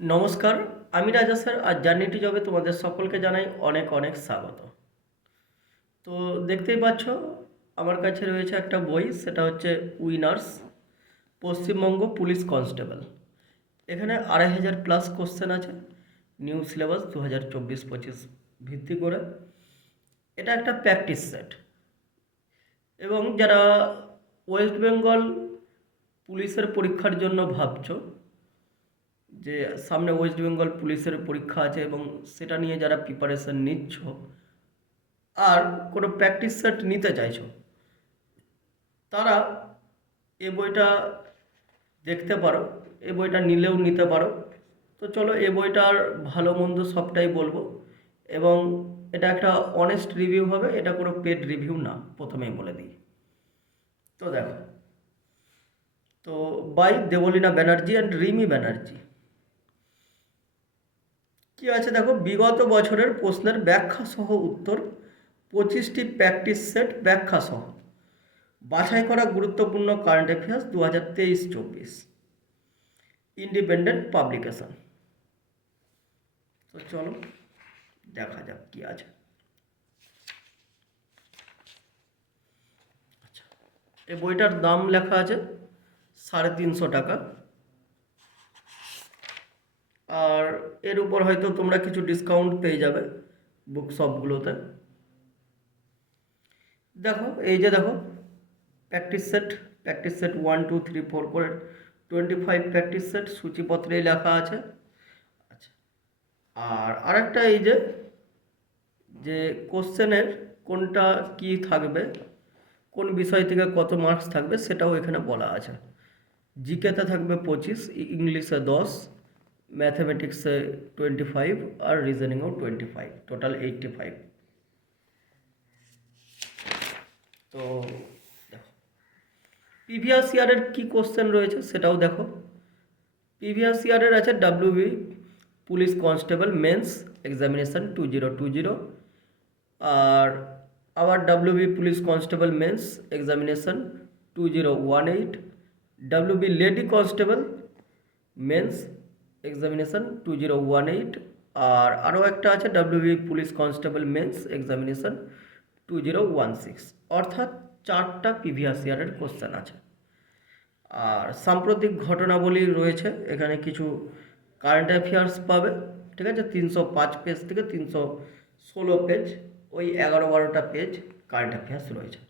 নমস্কার, আমি রাজা স্যার আর জার্নিটি জবে তোমাদের সকলকে জানাই অনেক অনেক স্বাগত। তো দেখতেই পাচ্ছ, আমার কাছে রয়েছে একটা বই, সেটা হচ্ছে উইনার্স পশ্চিমবঙ্গ পুলিশ কনস্টেবল। এখানে আড়াই হাজার প্লাস কোশ্চেন আছে নিউ সিলেবাস দু হাজার চব্বিশ পঁচিশ ভিত্তি করে। এটা একটা প্র্যাকটিস সেট এবং যারা ওয়েস্ট বেঙ্গল পুলিশের পরীক্ষার জন্য ভাবছ যে সামনে ওয়েস্ট বেঙ্গল পুলিশের পরীক্ষা আছে এবং সেটা নিয়ে যারা প্রিপারেশন নিচ্ছ, আর কোনো প্র্যাকটিস সেট নিতে চাইছো, তারা এ বইটা দেখতে পারো, এ বইটা নিলেও নিতে পারো। তো চলো এ বইটার ভালো মন্দ সবটাই বলব এবং এটা একটা অনেস্ট রিভিউ হবে, এটা কোনো পেড রিভিউ না, প্রথমেই বলে দিই। তো দেখো, তো বাই দেবলীনা ব্যানার্জি অ্যান্ড রিমি ব্যানার্জি কি আছে দেখো? বিগত বছরের প্রশ্নের ব্যাখ্যা সহ উত্তর, পঁচিশটি প্র্যাকটিস সেট ব্যাখ্যা সহ বাছাই করা গুরুত্বপূর্ণ কারেন্ট অ্যাফেয়ার্স দু হাজার তেইশ চব্বিশ ইন্ডিপেন্ডেন্ট পাবলিকেশন তো চলো, দেখা যাক কি আছে। আচ্ছা এই বইটার দাম লেখা আছে সাড়ে তিনশো টাকা। আর এর উপর হয়তো তোমরা কিছু ডিসকাউন্ট পেয়ে যাবে বুক শপগুলোতে দেখো, এই যে দেখো practice set practice set one two three four করে টোয়েন্টি ফাইভ প্র্যাকটিস সেট সূচিপত্রেই লেখা আছে। আচ্ছা আর আরেকটা এই যে যে কোশ্চেনের কোনটা কি থাকবে, কোন বিষয় থেকে কত মার্কস থাকবে সেটাও এখানে বলা আছে। জিকেতে থাকবে পঁচিশ ইংলিশে দশ ম্যাথামেটিক্সে টোয়েন্টি ফাইভ আর রিজনিংও twenty five total eighty five তো দেখো। প্রিভিয়াস ইয়ারের কী কোশ্চেন রয়েছে সেটাও দেখো। প্রিভিয়াস ইয়ারের আছে WB police constable mains examination two zero two zero আর আবার WB police constable mains examination two zero one eight WB lady constable mains examination two zero one eight আর আরও একটা আছে WB police constable mains examination two zero one six অর্থাৎ চারটা previous ইয়ারের question আছে। আর সাম্প্রতিক ঘটনাবলী রয়েছে, এখানে কিছু কারেন্ট অ্যাফেয়ার্স পাবে, ঠিক আছে? তিনশো পাঁচ পেজ থেকে তিনশো ষোলো পেজ ওই এগারো বারোটা পেজ কারেন্ট অ্যাফেয়ার্স রয়েছে।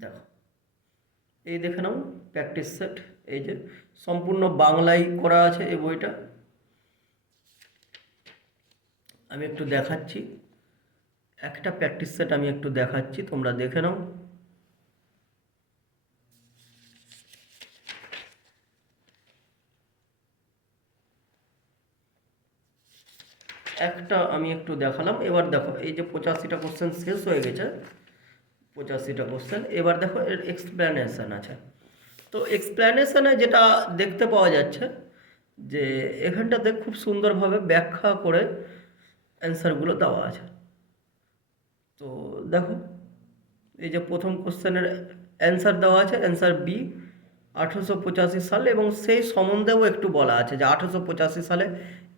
দেখো, এই দেখে নাও প্র্যাকটিস সেট এই যে সম্পূর্ণ বাংলায় করা আছে এই বইটা। আমি একটু দেখাচ্ছি। একটা প্র্যাকটিস সেট আমি একটু দেখাচ্ছি, তোমরা দেখে নাও। একটা আমি একটু দেখালাম, এবার দেখো, এই যে পঁচাশিটা কোশ্চেন শেষ হয়ে গেছে। পঁচাশিটা কোশ্চেন এবার দেখো, এর এক্সপ্লেনেশন আছে। তো এক্সপ্লেনেশনে যেটা দেখতে পাওয়া যাচ্ছে যে এখানটাতে খুব সুন্দরভাবে ব্যাখ্যা করে অ্যান্সারগুলো দেওয়া আছে। তো দেখো, এই যে প্রথম কোশ্চেনের অ্যান্সার দেওয়া আছে অ্যান্সার বি আঠেরোশো পঁচাশি সালে এবং সেই সম্বন্ধেও একটু বলা আছে যে আঠেরোশো পঁচাশি সালে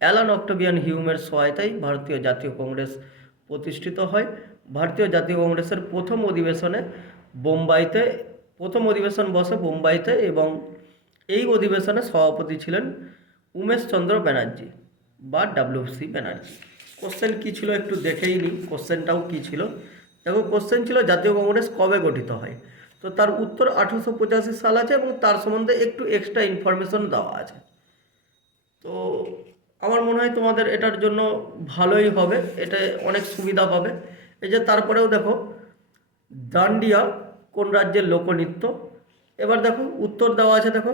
অ্যালান অক্টোবিয়ান হিউমের সহায়তায় ভারতীয় জাতীয় কংগ্রেস প্রতিষ্ঠিত হয়। ভারতীয় জাতীয় কংগ্রেসের প্রথম অধিবেশনে বোম্বাইতে প্রথম অধিবেশন বসে বোম্বাইতে এবং এই অধিবেশনে সভাপতি ছিলেন উমেশচন্দ্র ব্যানার্জি বা ডাব্লিউসি ব্যানার্জি। কোশ্চেন কী ছিল একটু দেখেই নিই কোশ্চেনটাও কী ছিল? দেখো কোশ্চেন ছিল জাতীয় কংগ্রেস কবে গঠিত হয়? তো তার উত্তর আঠেরোশো পঁচাশি সাল আছে এবং তার সম্বন্ধে একটু এক্সট্রা ইনফরমেশন দেওয়া আছে। তো আমার মনে হয় তোমাদের এটার জন্য ভালোই হবে, এটা অনেক সুবিধা পাবে। এই যে তারপরেও দেখো দান্ডিয়া কোন রাজ্যের লোকনৃত্য? এবার দেখো, উত্তর দেওয়া আছে দেখো,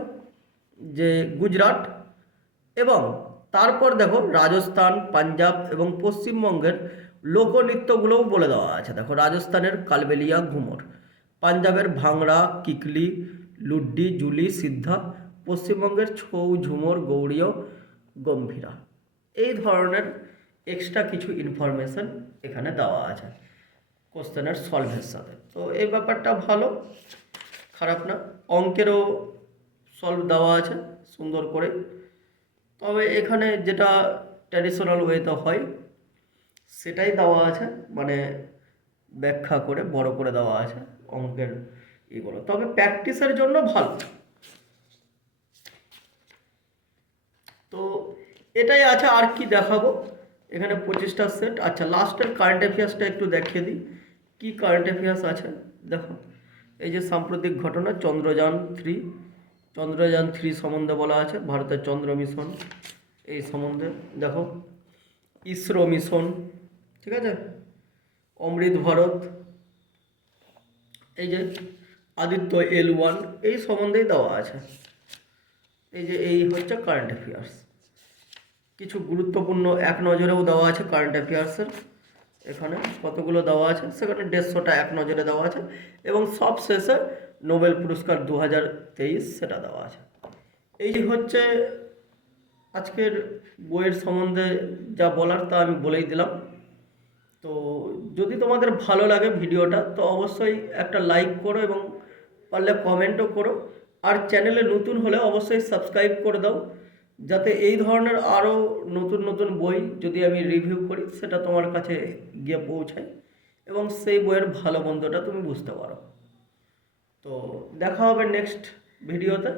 যে গুজরাট এবং তারপর দেখো রাজস্থান, পাঞ্জাব এবং পশ্চিমবঙ্গের লোকনৃত্যগুলোও বলে দেওয়া আছে। দেখো, রাজস্থানের কালবেলিয়া ঘুমর, পাঞ্জাবের ভাংড়া, কিকলি, লুড্ডি, জুলি, সিদ্ধা, পশ্চিমবঙ্গের ছৌ, ঝুমর, গৌড়ীয়, গম্ভীরা। এই ধরনের এক্সট্রা কিছু ইনফরমেশন এখানে দেওয়া আছে। কোশ্চেনের সলভের সাথে। তো এই ব্যাপারটা ভালো, খারাপ না। অঙ্কেরও সলভ দেওয়া আছে, সুন্দর করে। তবে এখানে যেটা ট্র্যাডিশনাল ওয়েতে হয়, সেটাই দেওয়া আছে মানে ব্যাখ্যা করে, বড় করে দেওয়া আছে অঙ্কের এগুলো তবে প্র্যাকটিসের জন্য ভালো। তো এটাই আছে, আর কি দেখাবো। এখানে পঁচিশটা সেট আচ্ছা লাস্টের কারেন্ট অ্যাফেয়ার্সটা একটু দেখিয়ে দিই। কি কারেন্ট অ্যাফেয়ার্স আছে? দেখো, এই যে সাম্প্রতিক ঘটনা, চন্দ্রযান থ্রি চন্দ্রযান থ্রি সম্বন্ধে বলা আছে, ভারতের চন্দ্র মিশন এই সম্বন্ধে। দেখো, ইসরো মিশন ঠিক আছে? অমৃত ভারত, এই যে আদিত্য এল ওয়ান, এই সম্বন্ধেই দেওয়া আছে। এই যে এই হচ্ছে কারেন্ট অ্যাফেয়ার্স কিছু গুরুত্বপূর্ণ এক নজরেও দেওয়া আছে কারেন্ট অ্যাফেয়ার্সের এখানে কতগুলো দেওয়া আছে? সেখানে দেড়শোটা এক নজরে দেওয়া আছে এবং সব শেষে নোবেল পুরস্কার দু হাজার তেইশ সেটা দেওয়া আছে। এই হচ্ছে আজকের বইয়ের সম্বন্ধে যা বলার তা আমি বলেই দিলাম। তো যদি তোমাদের ভালো লাগে ভিডিওটা, তো অবশ্যই একটা লাইক করো এবং পারলে কমেন্টও করো। আর চ্যানেলে নতুন হলে অবশ্যই সাবস্ক্রাইব করে দাও। যাতে এই ধরনের আরও নতুন নতুন বই যদি আমি রিভিউ করি, সেটা তোমার কাছে গিয়ে পৌঁছায় এবং সেই বইয়ের ভালো মন্দটা তুমি বুঝতে পারো। তো দেখা হবে নেক্সট ভিডিওতে